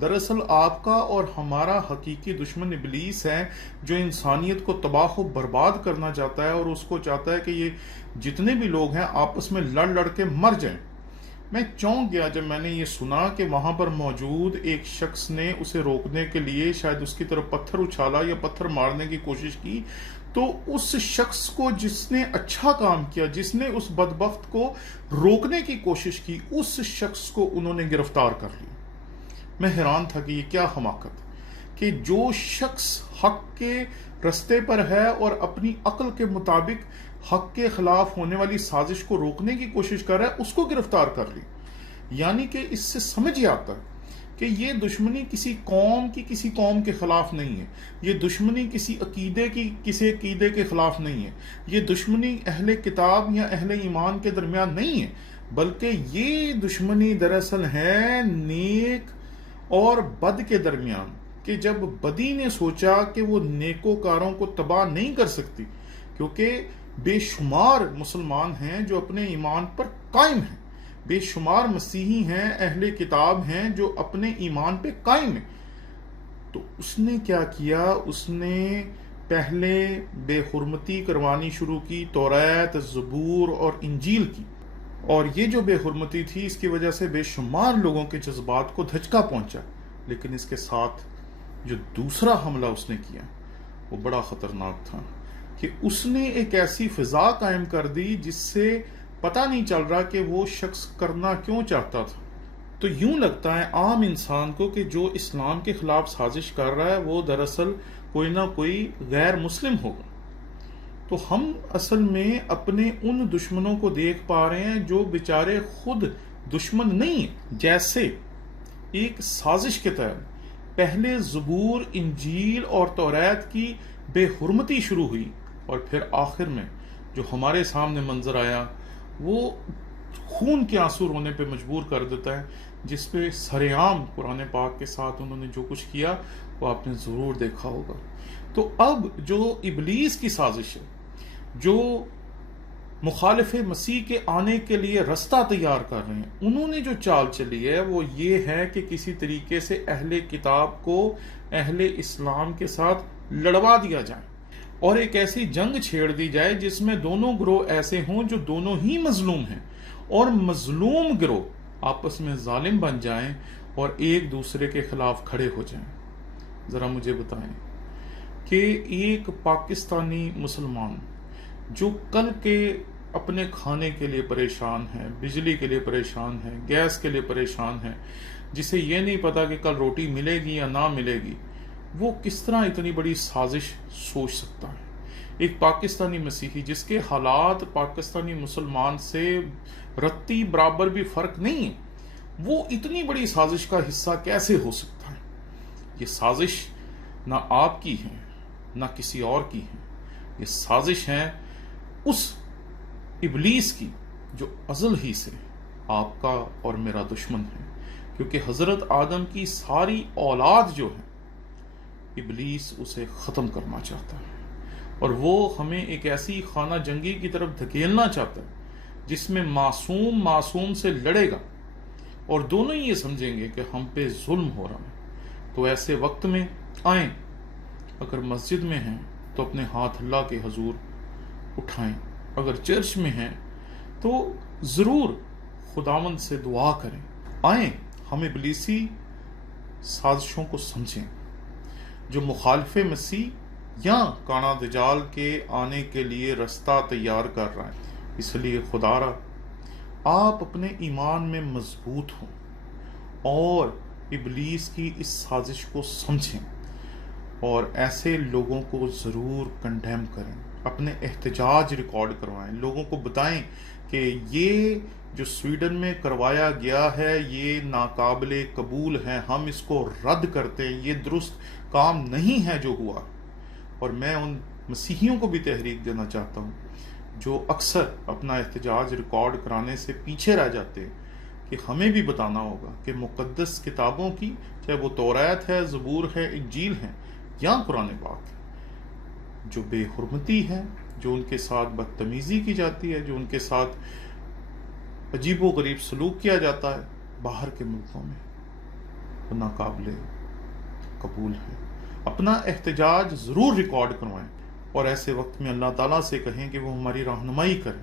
دراصل آپ کا اور ہمارا حقیقی دشمن ابلیس ہے، جو انسانیت کو تباہ و برباد کرنا چاہتا ہے، اور اس کو چاہتا ہے کہ یہ جتنے بھی لوگ ہیں آپس میں لڑ لڑ کے مر جائیں۔ میں چونک گیا جب میں نے یہ سنا کہ وہاں پر موجود ایک شخص نے اسے روکنے کے لیے شاید اس کی طرف پتھر اچھالا یا پتھر مارنے کی کوشش کی، تو اس شخص کو جس نے اچھا کام کیا، جس نے اس بدبخت کو روکنے کی کوشش کی، اس شخص کو انہوں نے گرفتار کر لیا۔ میں حیران تھا کہ یہ کیا حماقت، کہ جو شخص حق کے رستے پر ہے اور اپنی عقل کے مطابق حق کے خلاف ہونے والی سازش کو روکنے کی کوشش کر رہا ہے، اس کو گرفتار کر لی۔ یعنی کہ اس سے سمجھ ہی آتا ہے کہ یہ دشمنی کسی قوم کے خلاف نہیں ہے، یہ دشمنی کسی عقیدے کے خلاف نہیں ہے، یہ دشمنی اہل کتاب یا اہل ایمان کے درمیان نہیں ہے، بلکہ یہ دشمنی دراصل ہے نیک اور بد کے درمیان، کہ جب بدی نے سوچا کہ وہ نیکوکاروں کو تباہ نہیں کر سکتی، کیونکہ بے شمار مسلمان ہیں جو اپنے ایمان پر قائم ہیں، بے شمار مسیحی ہیں، اہل کتاب ہیں جو اپنے ایمان پہ قائم ہیں، تو اس نے کیا کیا؟ اس نے پہلے بے حرمتی کروانی شروع کی توریت، زبور اور انجیل کی، اور یہ جو بے حرمتی تھی اس کی وجہ سے بے شمار لوگوں کے جذبات کو دھچکا پہنچا۔ لیکن اس کے ساتھ جو دوسرا حملہ اس نے کیا وہ بڑا خطرناک تھا، کہ اس نے ایک ایسی فضا قائم کر دی جس سے پتہ نہیں چل رہا کہ وہ شخص کرنا کیوں چاہتا تھا۔ تو یوں لگتا ہے عام انسان کو کہ جو اسلام کے خلاف سازش کر رہا ہے وہ دراصل کوئی نہ کوئی غیر مسلم ہوگا۔ تو ہم اصل میں اپنے ان دشمنوں کو دیکھ پا رہے ہیں جو بیچارے خود دشمن نہیں ہیں۔ جیسے ایک سازش کے تحت پہلے زبور، انجیل اور توریت کی بے حرمتی شروع ہوئی، اور پھر آخر میں جو ہمارے سامنے منظر آیا وہ خون کے آنسو رونے پہ مجبور کر دیتا ہے، جس پہ سرعام قرآن پاک کے ساتھ انہوں نے جو کچھ کیا وہ آپ نے ضرور دیکھا ہوگا۔ تو اب جو ابلیس کی سازش ہے، جو مخالف مسیح کے آنے کے لیے رستہ تیار کر رہے ہیں، انہوں نے جو چال چلی ہے وہ یہ ہے کہ کسی طریقے سے اہل کتاب کو اہل اسلام کے ساتھ لڑوا دیا جائے، اور ایک ایسی جنگ چھیڑ دی جائے جس میں دونوں گروہ ایسے ہوں جو دونوں ہی مظلوم ہیں، اور مظلوم گروہ آپس میں ظالم بن جائیں اور ایک دوسرے کے خلاف کھڑے ہو جائیں۔ ذرا مجھے بتائیں کہ ایک پاکستانی مسلمان جو کل کے اپنے کھانے کے لیے پریشان ہے، بجلی کے لیے پریشان ہے، گیس کے لیے پریشان ہے، جسے یہ نہیں پتا کہ کل روٹی ملے گی یا نہ ملے گی، وہ کس طرح اتنی بڑی سازش سوچ سکتا ہے؟ ایک پاکستانی مسیحی جس کے حالات پاکستانی مسلمان سے رتی برابر بھی فرق نہیں ہے، وہ اتنی بڑی سازش کا حصہ کیسے ہو سکتا ہے؟ یہ سازش نہ آپ کی ہے نہ کسی اور کی ہے، یہ سازش ہے اس ابلیس کی جو ازل ہی سے آپ کا اور میرا دشمن ہے، کیونکہ حضرت آدم کی ساری اولاد جو ہے ابلیس اسے ختم کرنا چاہتا ہے، اور وہ ہمیں ایک ایسی خانہ جنگی کی طرف دھکیلنا چاہتا ہے جس میں معصوم سے لڑے گا، اور دونوں ہی یہ سمجھیں گے کہ ہم پہ ظلم ہو رہا ہے۔ تو ایسے وقت میں آئیں، اگر مسجد میں ہیں تو اپنے ہاتھ اللہ کے حضور اٹھائیں، اگر چرچ میں ہیں تو ضرور خداوند سے دعا کریں۔ آئیں ہم ابلیسی سازشوں کو سمجھیں، جو مخالف مسیح یا کانا دجال کے آنے کے لیے رستہ تیار کر رہا ہے۔ اس لیے خدا را آپ اپنے ایمان میں مضبوط ہوں اور ابلیس کی اس سازش کو سمجھیں، اور ایسے لوگوں کو ضرور کنڈیم کریں، اپنے احتجاج ریکارڈ کروائیں، لوگوں کو بتائیں کہ یہ جو سویڈن میں کروایا گیا ہے یہ ناقابل قبول ہے، ہم اس کو رد کرتے ہیں، یہ درست کام نہیں ہے جو ہوا۔ اور میں ان مسیحیوں کو بھی تحریک دینا چاہتا ہوں جو اکثر اپنا احتجاج ریکارڈ کرانے سے پیچھے رہ جاتے ہیں، کہ ہمیں بھی بتانا ہوگا کہ مقدس کتابوں کی، چاہے وہ توریت ہے، زبور ہے، انجیل ہے یا قرآن پاک ہے، جو بے حرمتی ہے، جو ان کے ساتھ بدتمیزی کی جاتی ہے، جو ان کے ساتھ عجیب و غریب سلوک کیا جاتا ہے باہر کے ملکوں میں، وہ ناقابل قبول ہے۔ اپنا احتجاج ضرور ریکارڈ کروائیں اور ایسے وقت میں اللہ تعالیٰ سے کہیں کہ وہ ہماری رہنمائی کرے۔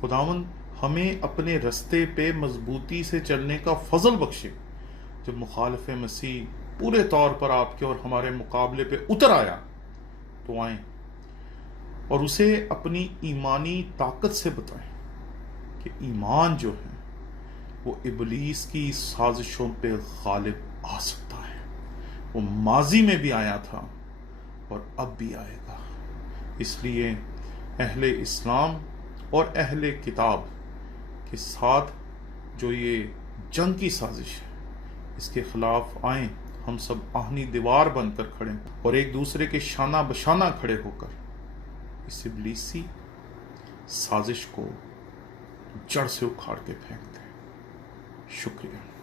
خداوند ہمیں اپنے رستے پہ مضبوطی سے چلنے کا فضل بخشے۔ جب مخالف مسیح پورے طور پر آپ کے اور ہمارے مقابلے پہ اتر آیا تو آئیں اور اسے اپنی ایمانی طاقت سے بتائیں کہ ایمان جو ہے وہ ابلیس کی سازشوں پہ غالب آ سکتا ہے۔ وہ ماضی میں بھی آیا تھا اور اب بھی آئے گا۔ اس لیے اہل اسلام اور اہل کتاب کے ساتھ جو یہ جنگ کی سازش ہے اس کے خلاف آئیں، ہم سب آہنی دیوار بن کر کھڑے اور ایک دوسرے کے شانہ بشانہ کھڑے ہو کر اس ابلیسی سازش کو جڑ سے اکھاڑ کے پھینک دیں۔ شکریہ۔